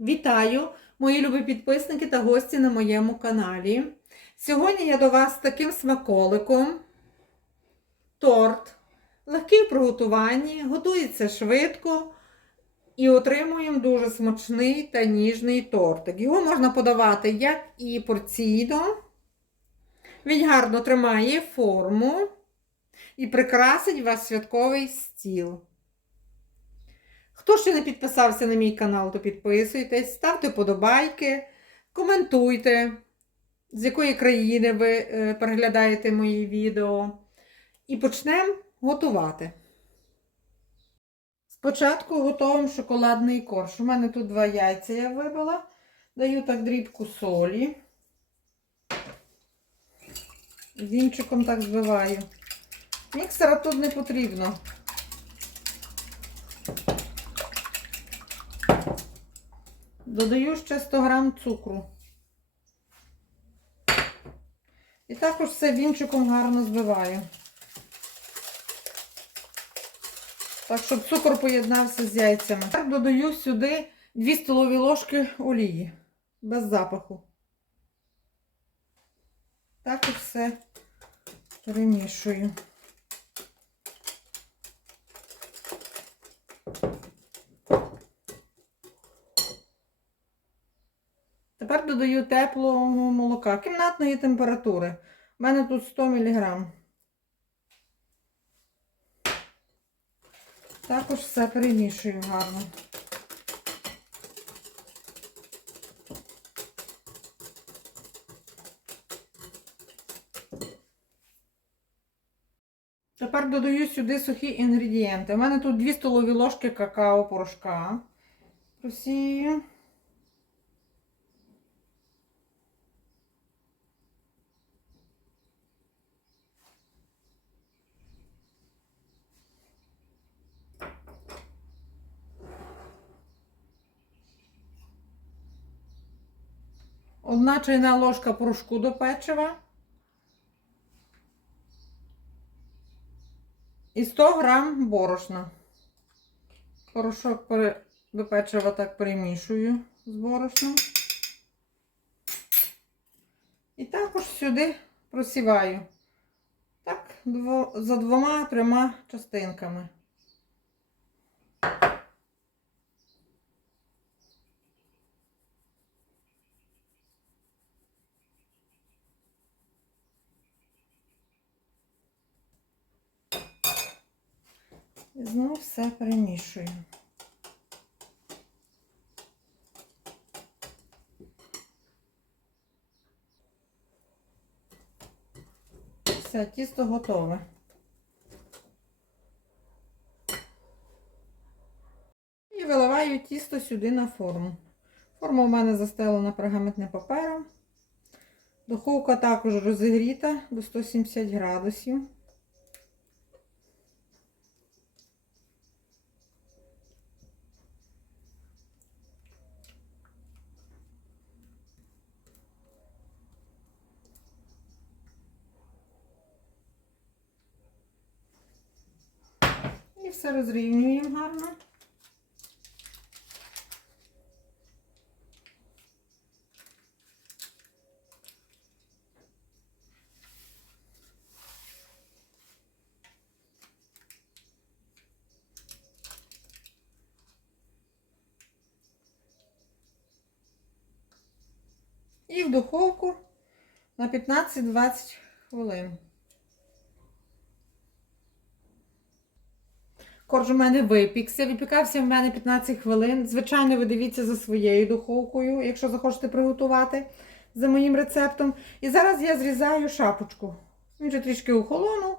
Вітаю, мої любі підписники та гості на моєму каналі. Сьогодні я до вас з таким смаколиком. Торт. Легкий в приготуванні, готується швидко і отримуємо дуже смачний та ніжний тортик. Його можна подавати як і порційно. Він гарно тримає форму і прикрасить ваш святковий стіл. Хто ще не підписався на мій канал, то підписуйтесь, ставте подобайки, коментуйте, з якої країни ви е, переглядаєте мої відео. І почнемо готувати. Спочатку готуємо шоколадний корж. У мене тут два яйця я вибила. Даю так дрібку солі. Вінчиком так збиваю. Міксера тут не потрібно. Додаю ще 100 грам цукру. І також все вінчиком гарно збиваю. Так, щоб цукор поєднався з яйцями. Так додаю сюди 2 столові ложки олії. Без запаху. Також все перемішую. Тепер додаю теплого молока кімнатної температури. У мене тут 100 мг. Також все перемішую гарно. Тепер додаю сюди сухі інгредієнти. У мене тут 2 столові ложки какао-порошка. Просію. Одна чайна ложка порошку до печива. І 100 грам борошна. Порошок до печива так перемішую з борошном. І також сюди просіваю. Так, за двома-трьома частинками. І все перемішую. Все, тісто готове. І виливаю тісто сюди на форму. Форма у мене застелена пергаментним папером. Духовка також розігріта до 170 градусів. І все розрівнюємо гарно. І в духовку на 15-20 хвилин. Корж у мене випікся. Випікався в мене 15 хвилин. Звичайно, ви дивіться за своєю духовкою, якщо захочете приготувати за моїм рецептом. І зараз я зрізаю шапочку. Він вже трішки охолонув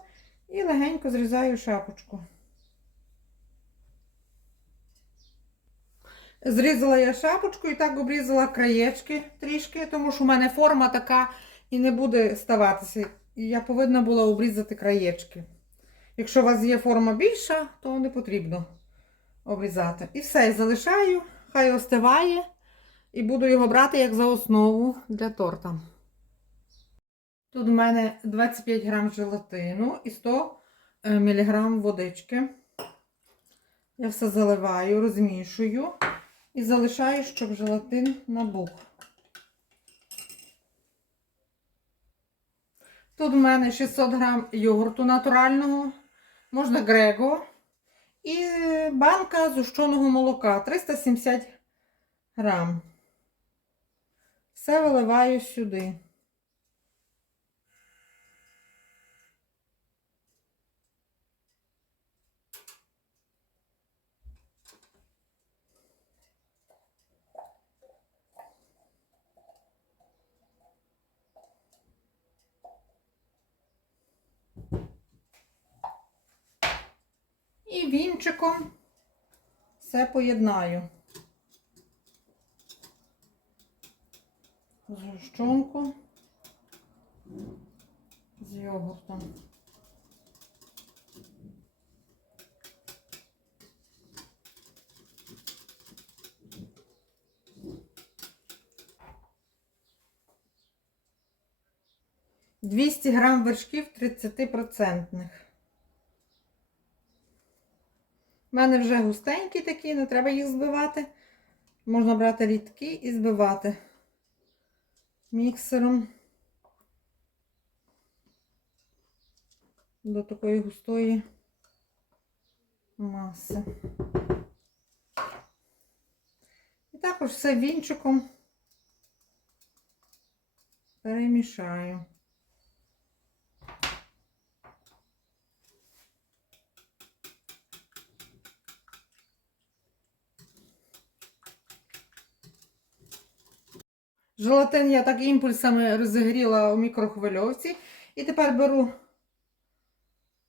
і легенько зрізаю шапочку. Зрізала я шапочку і так обрізала краєчки трішки, тому що в мене форма така і не буде ставатися. Я повинна була обрізати краєчки. Якщо у вас є форма більша, то не потрібно обрізати. І все, залишаю, хай остиває, і буду його брати як за основу для торта. Тут в мене 25 грам желатину і 100 мг водички. Я все заливаю, розмішую І залишаю, щоб желатин набух. Тут в мене 600 грам йогурту натурального, можна грего. І банка зущеного молока 370 грам. Все виливаю сюди. І вінчиком все поєднаю. Згущенку з йогуртом. Двісті грам вершків 30%. У мене вже густенькі такі, не треба їх збивати. Можна брати рідкі і збивати міксером до такої густої маси. І також все вінчиком перемішаю. Желатин я так імпульсами розігріла у мікрохвильовці. І тепер беру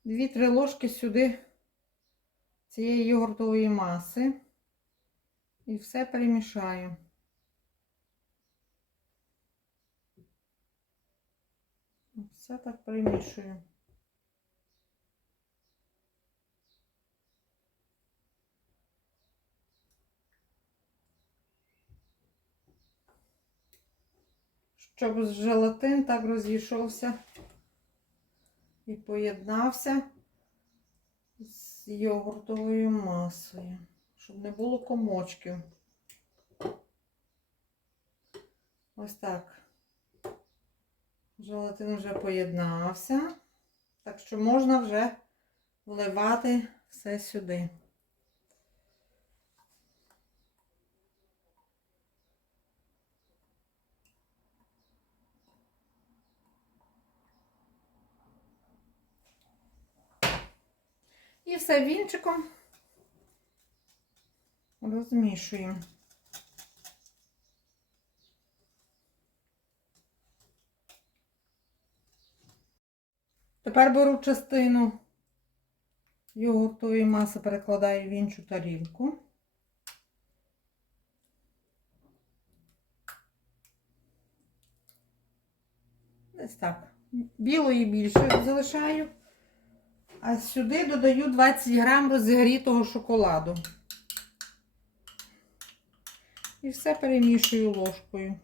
2-3 ложки сюди цієї йогуртової маси і все перемішаю. Все так перемішую. Щоб желатин так розійшовся і поєднався з йогуртовою масою, щоб не було комочків. Ось так. Желатин вже поєднався, так що можна вже вливати все сюди. І все вінчиком розмішуємо. Тепер беру частину йогуртової маси, перекладаю в іншу тарілку. Десь так. Білої більше залишаю. А сюди додаю 20 грам розігрітого шоколаду. І все перемішую ложкою.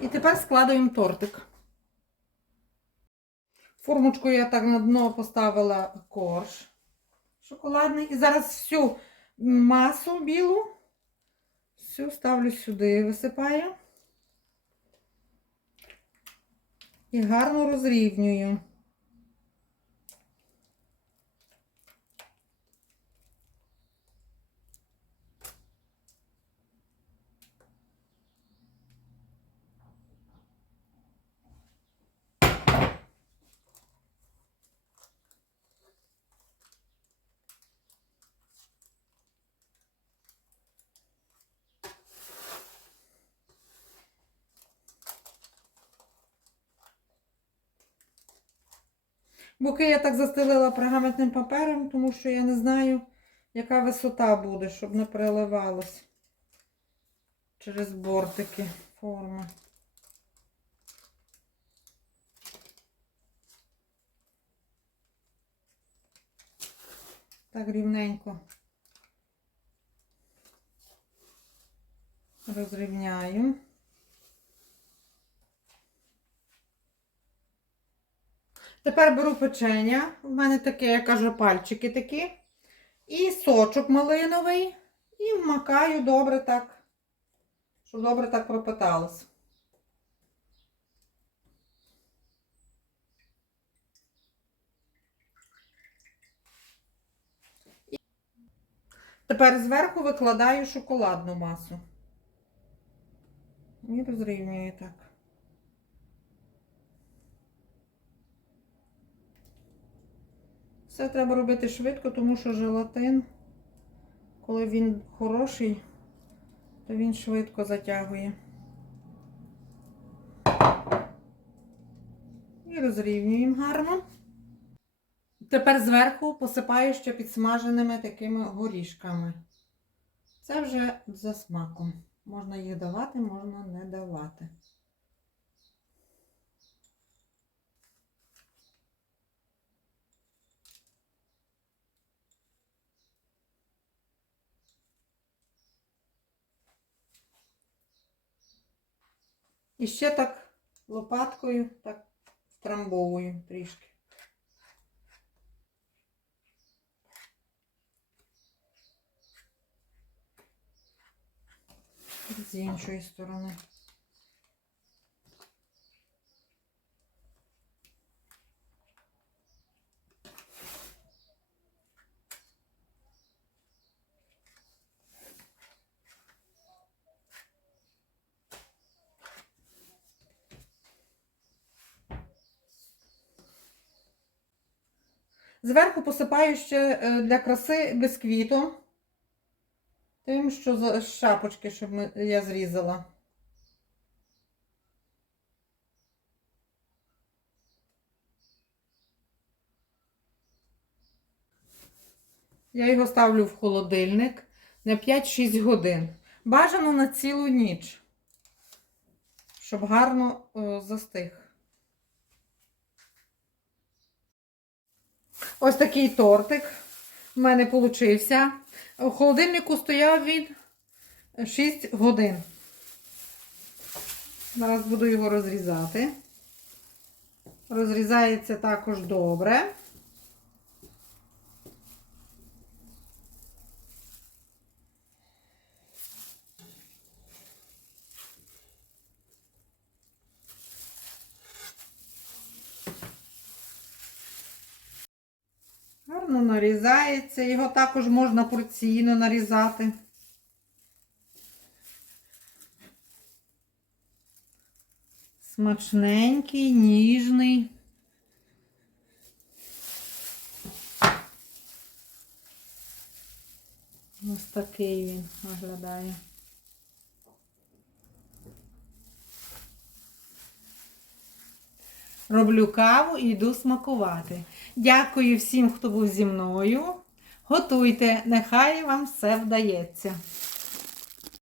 І тепер складуємо тортик. Формочку я так на дно поставила корж шоколадний. І зараз всю масу білу, всю ставлю сюди, висипаю і гарно розрівнюю. Буки я так застелила пергаментним папером, тому що я не знаю, яка висота буде, щоб не переливалось через бортики форми. Так рівненько розрівняю. Тепер беру печення. У мене таке, я кажу, пальчики такі. І сочок малиновий. І вмакаю добре так, щоб добре так пропиталось. Тепер зверху викладаю шоколадну масу. І розрівнюю так. Все треба робити швидко, тому що желатин, коли він хороший, то він швидко затягує. І розрівнюємо гарно. Тепер зверху посипаю ще підсмаженими такими горішками. Це вже за смаком. Можна їх давати, можна не давати. І ще так лопаткою так втрамбовую трішки. З іншої сторони. Зверху посипаю ще е, для краси бисквітом. Тим, що з шапочки, щоб я зрізала. Я його ставлю в холодильник на 5-6 годин. Бажано на цілу ніч, щоб гарно е, застиг. Ось такий тортик в мене получився. У холодильнику стояв він 6 годин. Зараз буду його розрізати. Розрізається також добре. Гарно нарізається. Його також можна порційно нарізати. Смачненький, ніжний. Ось такий він виглядає. Роблю каву і йду смакувати. Дякую всім, хто був зі мною. Готуйте, нехай вам все вдається.